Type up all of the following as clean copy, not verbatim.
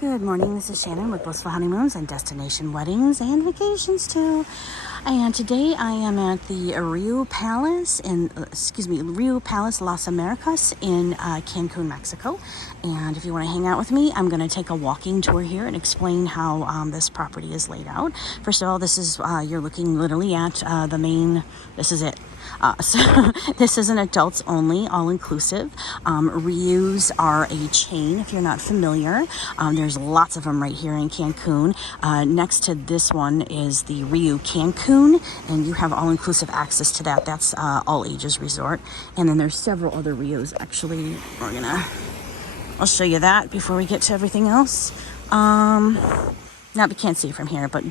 Good morning, this is Shannon with Blissful Honeymoons and Destination Weddings and Vacations too. And today I am at the Riu Palace Las Americas in Cancun, Mexico. And if you want to hang out with me, I'm going to take a walking tour here and explain how this property is laid out. First of all, this is, you're looking literally at this is it. So this is an adults only, all-inclusive. Riu's are a chain, if you're not familiar. There's lots of them right here in Cancun. Next to this one is the Riu Cancun, and you have all-inclusive access to that. That's all ages resort. And then there's several other Riu's. Actually, I'll show you that before we get to everything else. Now we can't see it from here, but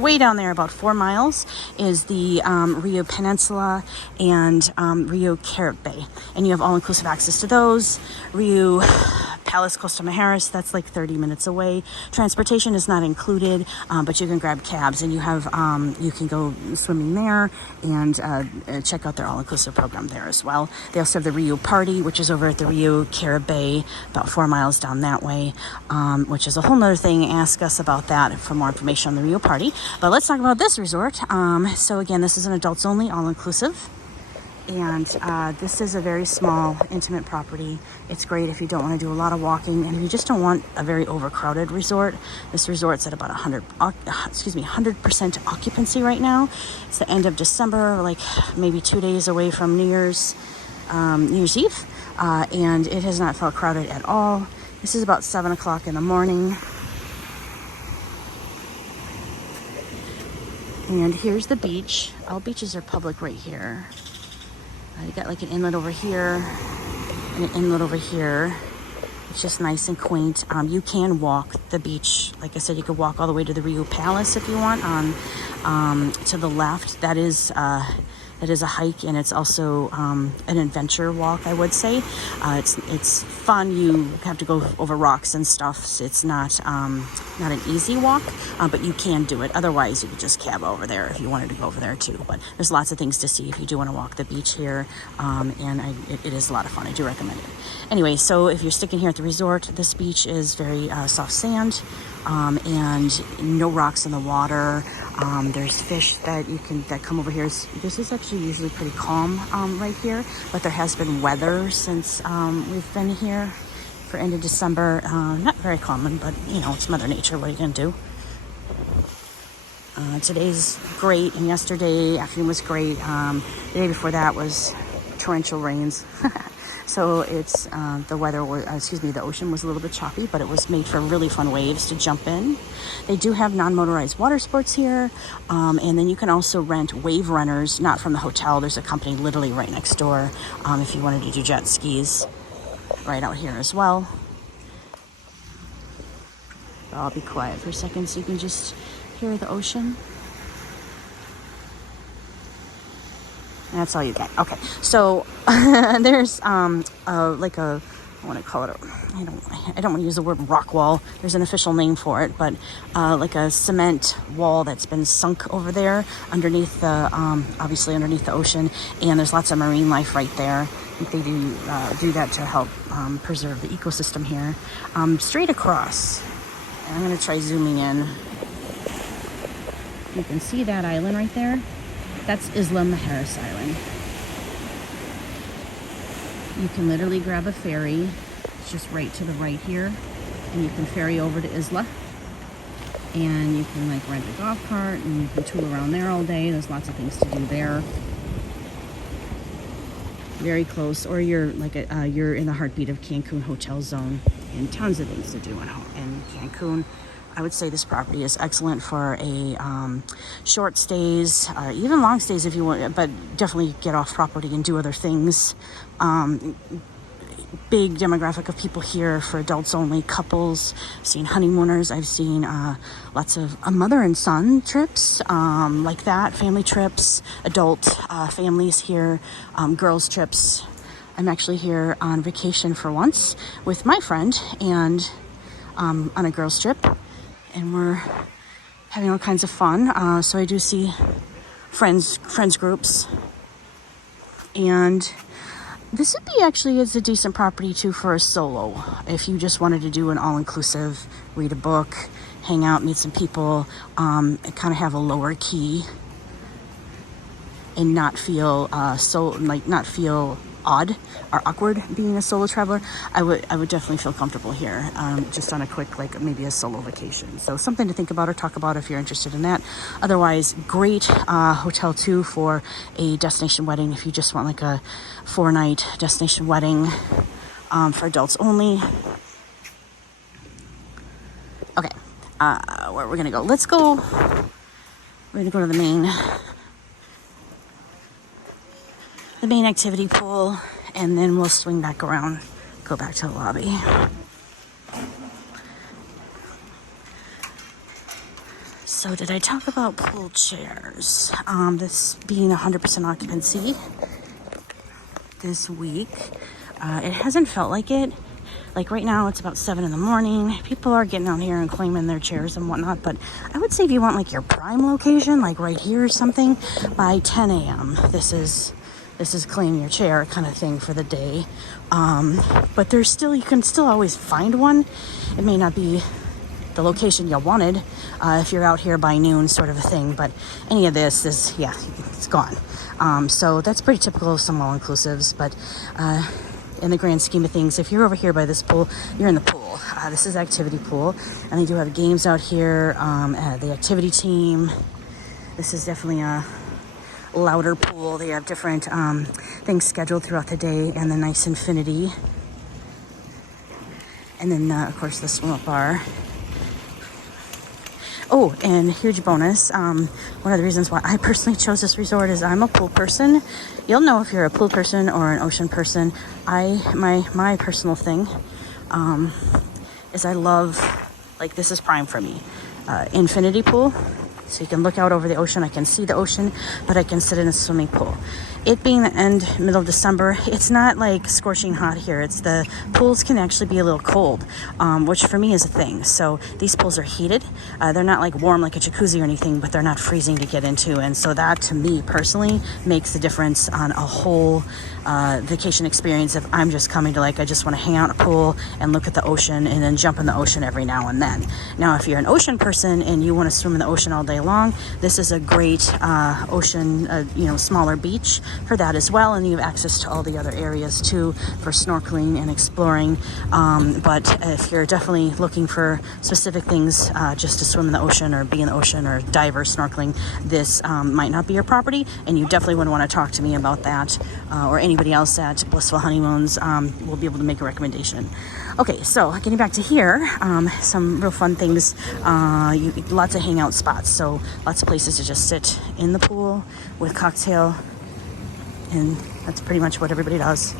way down there, about 4 miles, is the Riu Peninsula and Riu Cancun, and you have all-inclusive access to those. Riu Palace Costa Mujeres, that's like 30 minutes away. Transportation is not included, but you can grab cabs, and you can go swimming there and check out their all-inclusive program there as well. They also have the Riu Party, which is over at the Riu Cancun, about 4 miles down that way, which is a whole nother thing. Ask us about that for more information on the Riu Party. But let's talk about this resort. So again, this is an adults only, all-inclusive. And this is a very small, intimate property. It's great if you don't want to do a lot of walking and if you just don't want a very overcrowded resort. This resort's at about 100% occupancy right now. It's the end of December, like maybe 2 days away from New Year's Eve, and it has not felt crowded at all. This is about 7 o'clock in the morning. And here's the beach. All beaches are public right here. You got like an inlet over here and an inlet over here. It's just nice and quaint. You can walk the beach. Like I said, you could walk all the way to the Riu Palace if you want. To the left, that is a hike, and it's also an adventure walk, I would say. It's fun. You have to go over rocks and stuff. So it's not an easy walk, but you can do it. Otherwise, you could just cab over there if you wanted to go over there too. But there's lots of things to see if you do want to walk the beach here, and it is a lot of fun. I do recommend it. Anyway, so if you're sticking here at the resort, this beach is very soft sand, and no rocks in the water. There's fish that come over here. This is actually usually pretty calm right here, but there has been weather since we've been here for end of December. Not very common, but it's Mother Nature. What are you gonna do? Today's great, and yesterday afternoon was great. The day before that was torrential rains. So it's the ocean was a little bit choppy, but it was made for really fun waves to jump in. They do have non-motorized water sports here, and then you can also rent wave runners, not from the hotel. There's a company literally right next door if you wanted to do jet skis right out here as well. I'll be quiet for a second so you can just hear the ocean. That's all you get. Okay, so there's I want to call it I don't want to use the word rock wall. There's an official name for it, but like a cement wall that's been sunk over there underneath the obviously underneath the ocean, and there's lots of marine life right there. I think they do that to help preserve the ecosystem here. Straight across, and I'm going to try zooming in. You can see that island right there. That's Isla Mujeres Island. You can literally grab a ferry. It's just right to the right here. And you can ferry over to Isla. And you can rent a golf cart and you can tool around there all day. There's lots of things to do there. Very close. Or you're you're in the heartbeat of Cancun hotel zone, and tons of things to do in Cancun. I would say this property is excellent for a short stays, even long stays if you want, but definitely get off property and do other things. Big demographic of people here for adults only, couples. I've seen honeymooners. I've seen lots of mother and son trips like that, family trips, adult families here, girls trips. I'm actually here on vacation for once with my friend and on a girls trip. And we're having all kinds of fun. So I do see friends groups. And This would be actually, it's a decent property too for a solo. If you just wanted to do an all-inclusive, read a book, hang out, meet some people, and kind of have a lower key and not feel not feel odd or awkward being a solo traveler, I would definitely feel comfortable here, just on a quick, like maybe a solo vacation. So something to think about or talk about if you're interested in that. Otherwise, great hotel too for a destination wedding if you just want like a 4-night destination wedding for adults only. Okay, where we're gonna go? Let's go. We're gonna go to the main activity pool, and then we'll swing back around, go back to the lobby. So did I talk about pool chairs? This being 100% occupancy this week. It hasn't felt like it. Like right now it's about 7 in the morning. People are getting out here and claiming their chairs and whatnot, but I would say if you want like your prime location, like right here or something, by 10 a.m. This is claim your chair kind of thing for the day. But you can still always find one. It may not be the location you wanted if you're out here by noon sort of a thing, but any of this is, yeah, it's gone. So that's pretty typical of some all-inclusives, but in the grand scheme of things, if you're over here by this pool, you're in the pool. This is activity pool, and they do have games out here, the activity team. This is definitely a louder pool. They have different things scheduled throughout the day, and the nice infinity, and then of course the swim up bar. Oh, and huge bonus, one of the reasons why I personally chose this resort is I'm a pool person. You'll know if you're a pool person or an ocean person. My personal thing is I love, like, this is prime for me, infinity pool. So you can look out over the ocean. I can see the ocean, but I can sit in a swimming pool. It being the middle of December, it's not like scorching hot here. It's the pools can actually be a little cold, which for me is a thing. So these pools are heated. They're not like warm like a jacuzzi or anything, but they're not freezing to get into. And so that to me personally makes the difference on a whole vacation experience. If I'm just coming to I just want to hang out in a pool and look at the ocean and then jump in the ocean every now and then. Now, if you're an ocean person and you want to swim in the ocean all day long, this is a great ocean, smaller beach for that as well, and you have access to all the other areas too for snorkeling and exploring. But if you're definitely looking for specific things just to swim in the ocean or be in the ocean or dive or snorkeling, this might not be your property, and you definitely would want to talk to me about that, or anybody else at Blissful Honeymoons will be able to make a recommendation. Okay, so getting back to here, some real fun things, lots of hangout spots, so lots of places to just sit in the pool with cocktail, and that's pretty much what everybody does.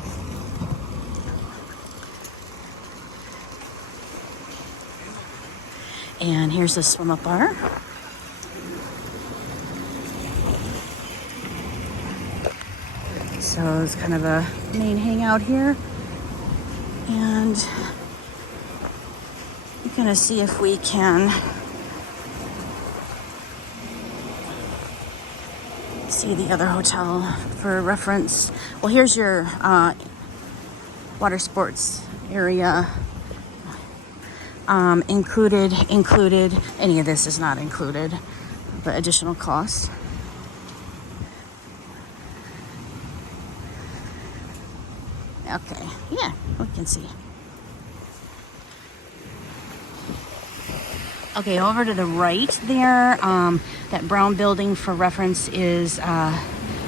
And here's the swim up bar. So it's kind of a main hangout here, and we're gonna see if we can see the other hotel for reference. Well, here's your water sports area. Included. Any of this is not included, but additional cost. Okay, yeah, we can see. Okay, over to the right there, that brown building for reference is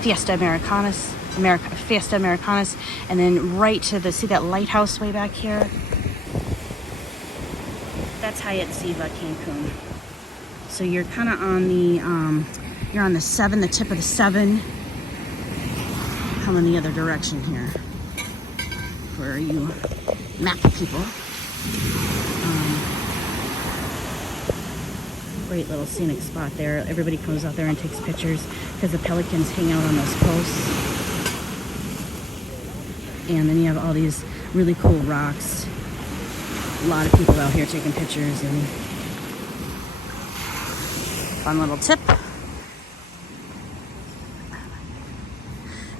Fiesta Americanas, and then right to see that lighthouse way back here? That's Hyatt Ziva Cancun. So you're kind of on you're on the 7, the tip of the 7, coming the other direction here, where you map people. Great little scenic spot there. Everybody comes out there and takes pictures because the pelicans hang out on those posts. And then you have all these really cool rocks. A lot of people out here taking pictures, and fun little tip.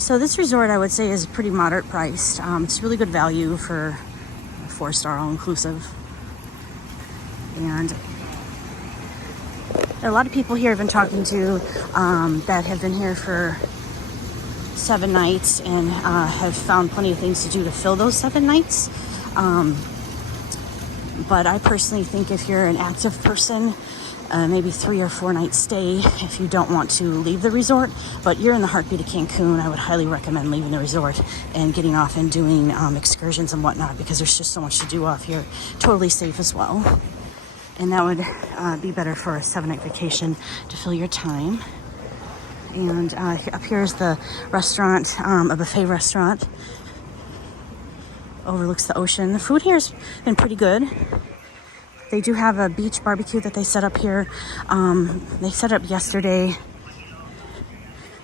So this resort, I would say, is pretty moderate priced. It's really good value for a 4-star all-inclusive. And there are a lot of people here I've been talking to that have been here for 7 nights and have found plenty of things to do to fill those 7 nights. But I personally think if you're an active person, maybe 3 or 4 night stay if you don't want to leave the resort, but you're in the heartbeat of Cancun, I would highly recommend leaving the resort and getting off and doing excursions and whatnot, because there's just so much to do off here. Totally safe as well. And that would be better for a 7-night vacation to fill your time. And up here is the restaurant, a buffet restaurant. Overlooks the ocean. The food here has been pretty good. They do have a beach barbecue that they set up here. They set up yesterday,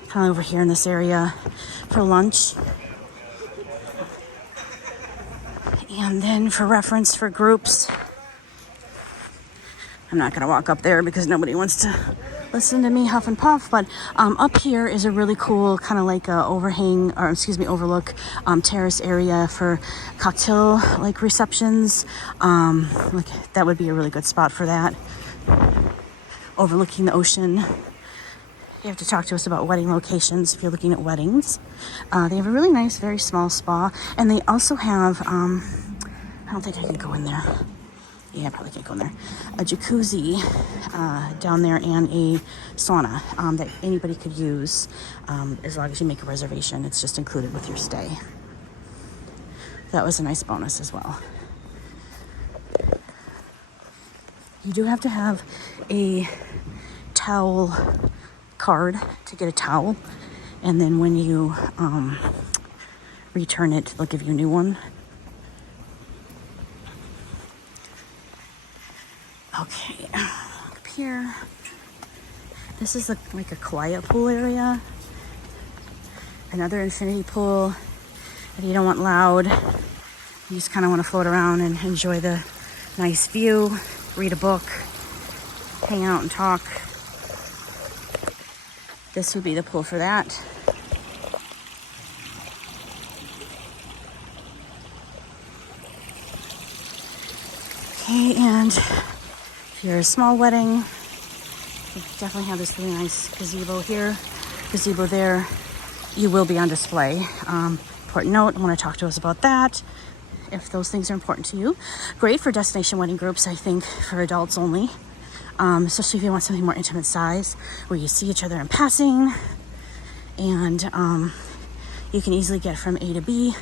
kind of over here in this area for lunch. And then for reference for groups, I'm not going to walk up there because nobody wants to listen to me huff and puff, but up here is a really cool kind of like a overlook terrace area for cocktail like receptions. Like that would be a really good spot for that, overlooking the ocean. You have to talk to us about wedding locations if you're looking at weddings. They have a really nice, very small spa, and they also have I don't think I can go in there. Yeah, I probably can't go in there. A jacuzzi down there and a sauna that anybody could use as long as you make a reservation. It's just included with your stay. That was a nice bonus as well. You do have to have a towel card to get a towel. And then when you return it, they'll give you a new one. Okay, up here, this is like a quiet pool area. Another infinity pool. If you don't want loud, you just kind of want to float around and enjoy the nice view, read a book, hang out and talk. This would be the pool for that. Okay, and if you're a small wedding, you definitely have this really nice gazebo here, gazebo there. You will be on display. Important note, want to talk to us about that if those things are important to you. Great for destination wedding groups, I think, for adults only, especially if you want something more intimate size where you see each other in passing, and you can easily get from A to B.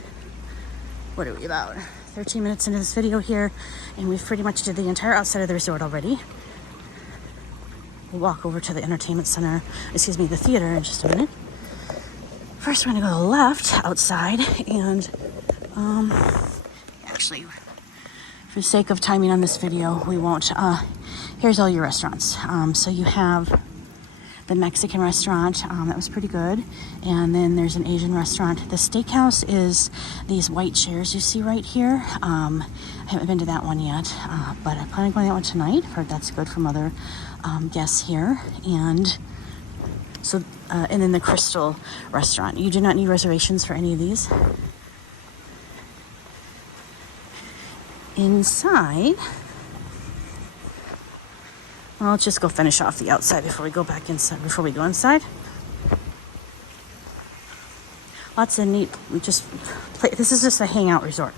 What are we about? 13 minutes into this video here, and we've pretty much did the entire outside of the resort already. We'll walk over to the entertainment center, the theater in just a minute. First, we're gonna go to the left outside, and actually, for the sake of timing on this video, we won't. Here's all your restaurants. So you have the Mexican restaurant, that was pretty good. And then there's an Asian restaurant. The steakhouse is these white chairs you see right here. I haven't been to that one yet, but I plan on going to that one tonight. I've heard that's good from other guests here. And so, and then the Crystal restaurant. You do not need reservations for any of these. Inside, well, let's just go finish off the outside before we go back inside, before we go inside. Lots of neat, this is just a hangout resort.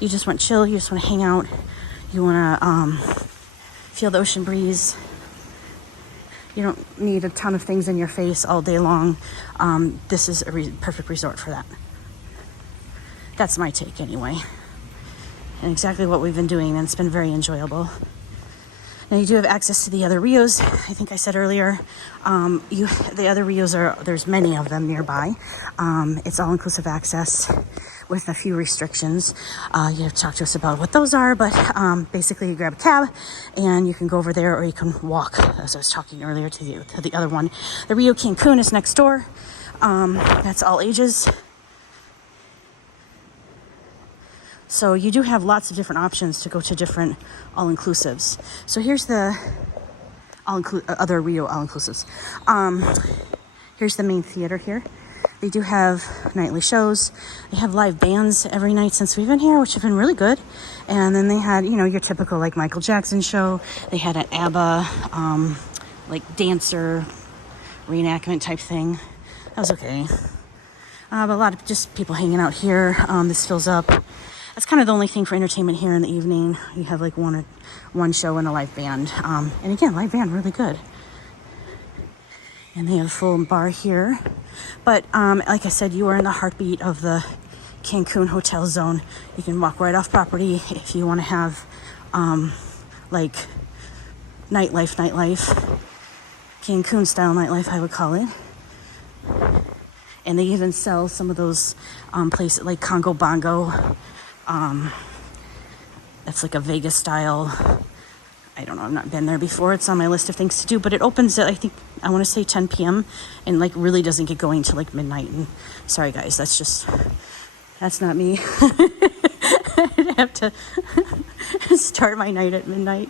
You just want chill, you just want to hang out. You want to feel the ocean breeze. You don't need a ton of things in your face all day long. This is a perfect resort for that. That's my take anyway. And exactly what we've been doing, and it's been very enjoyable. Now you do have access to the other Rios. I think I said earlier, the other Rios there's many of them nearby. It's all-inclusive access with a few restrictions. You have to talk to us about what those are, but basically you grab a cab and you can go over there, or you can walk, as I was talking earlier, to the other one. The Riu Cancun is next door. That's all ages. So you do have lots of different options to go to different all-inclusives. So here's the other Riu all-inclusives. Here's the main theater here. They do have nightly shows. They have live bands every night since we've been here, which have been really good. And then they had, you know, your typical like Michael Jackson show. They had an ABBA, like dancer reenactment type thing. That was okay. But a lot of just people hanging out here. This fills up. That's kind of the only thing for entertainment here in the evening. You have like one show and a live band. And again, live band, really good. And they have a full bar here. But like I said, you are in the heartbeat of the Cancun hotel zone. You can walk right off property if you want to have like nightlife, Cancun style nightlife, I would call it. And they even sell some of those places like Congo Bongo. That's like a Vegas style. I don't know, I've not been there before. It's on my list of things to do, but it opens at, I want to say 10 p.m. and like really doesn't get going till like midnight. And sorry guys, that's not me. I'd have to start my night at midnight.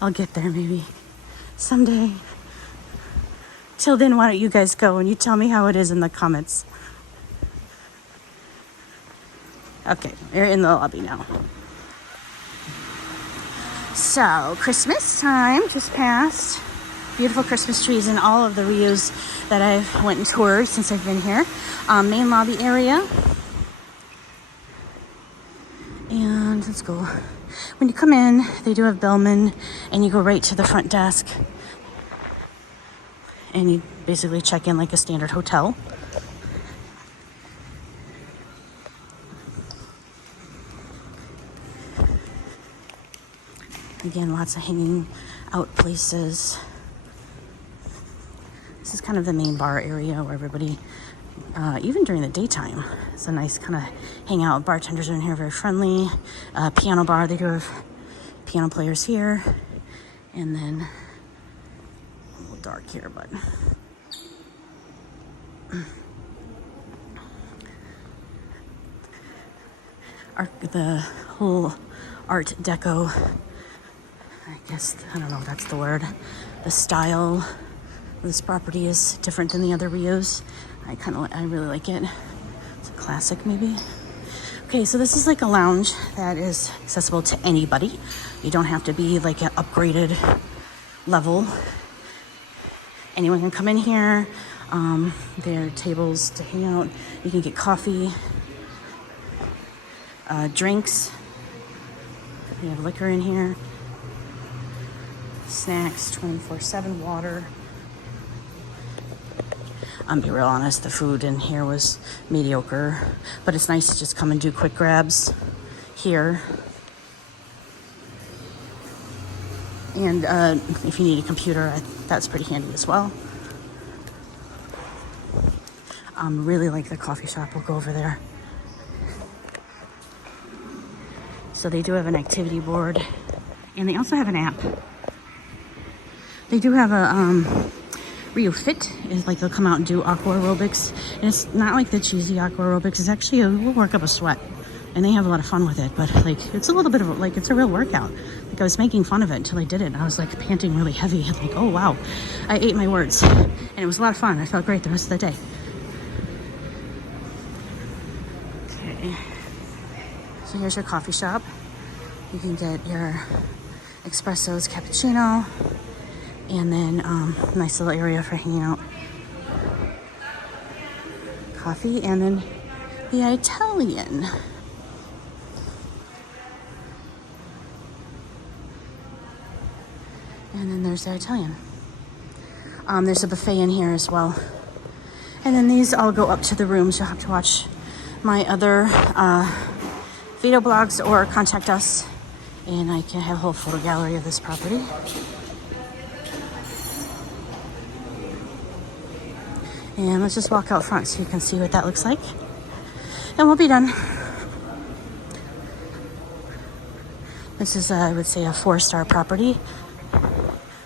I'll get there maybe someday. Till then, why don't you guys go and you tell me how it is in the comments. Okay, we're in the lobby now. So, Christmas time just passed. Beautiful Christmas trees in all of the Rius that I've went and toured since I've been here. Main lobby area. And let's go. When you come in, they do have bellman, and you go right to the front desk. And you basically check in like a standard hotel. Again, lots of hanging out places. This is kind of the main bar area where everybody, even during the daytime, it's a nice kind of hangout. Bartenders are in here, very friendly. Piano bar, they do have piano players here. And then a little dark here, but the whole art deco, I guess, I don't know if that's the word. The style of this property is different than the other Rius. I really like it. It's a classic maybe. Okay, so this is like a lounge that is accessible to anybody. You don't have to be like an upgraded level. Anyone can come in here. There are tables to hang out. You can get coffee, drinks. We have liquor in here. Snacks, 24/7 water. I'll be real honest, the food in here was mediocre, but it's nice to just come and do quick grabs here. And if you need a computer, that's pretty handy as well. Really like the coffee shop. We'll go over there. So they do have an activity board, and they also have an app. They do have a Riu Fit, is like they'll come out and do aqua aerobics, and it's not like the cheesy aqua aerobics. It's actually a little work up a sweat, and they have a lot of fun with it. But like it's a little bit of like it's a real workout. Like I was making fun of it until I did it, and I was like panting really heavy. I'm like, oh wow, I ate my words, and it was a lot of fun. I felt great the rest of the day. Okay, so here's your coffee shop. You can get your espressos, cappuccino. And then nice little area for hanging out. Coffee, and then the Italian. And then there's the Italian. There's a buffet in here as well. And then these all go up to the rooms. You'll have to watch my other video blogs or contact us. And I can have a whole photo gallery of this property. And let's just walk out front so you can see what that looks like. And we'll be done. This is, I would say, a 4-star property.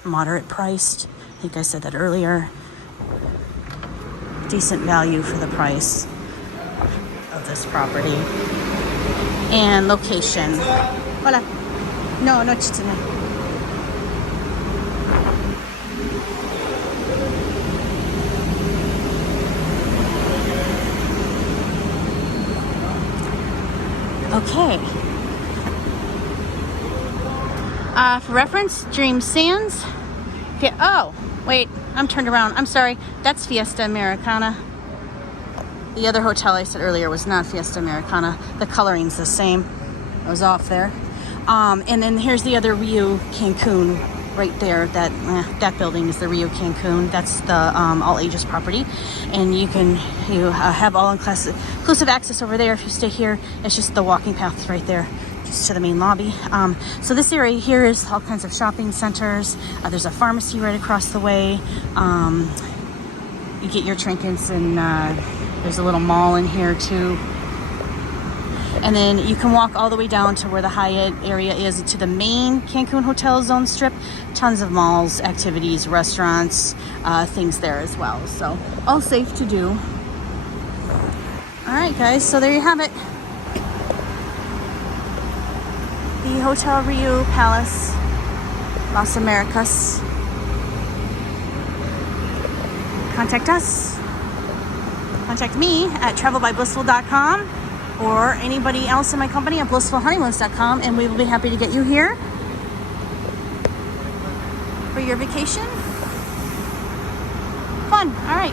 Moderate priced. I think I said that earlier. Decent value for the price of this property. And location. Hola. No, no chitana. Okay. For reference, Dream Sands. Oh, wait, I'm turned around. I'm sorry. That's Fiesta Americana. The other hotel I said earlier was not Fiesta Americana. The coloring's the same. I was off there. And then here's the other Riu Cancun right there. That building is the Riu Cancun. That's the all ages property, and you have all inclusive access over there. If you stay here, it's just the walking path right there, just to the main lobby. So this area here is all kinds of shopping centers. There's a pharmacy right across the way. You get your trinkets, and there's a little mall in here too. And then you can walk all the way down to where the Hyatt area is, to the main Cancun Hotel Zone Strip. Tons of malls, activities, restaurants, things there as well. So all safe to do. All right, guys, so there you have it. The Hotel Riu Palace Las Americas. Contact us. Contact me at travelbyblissful.com. or anybody else in my company at blissfulhoneymoons.com, and we will be happy to get you here for your vacation. Fun. All right.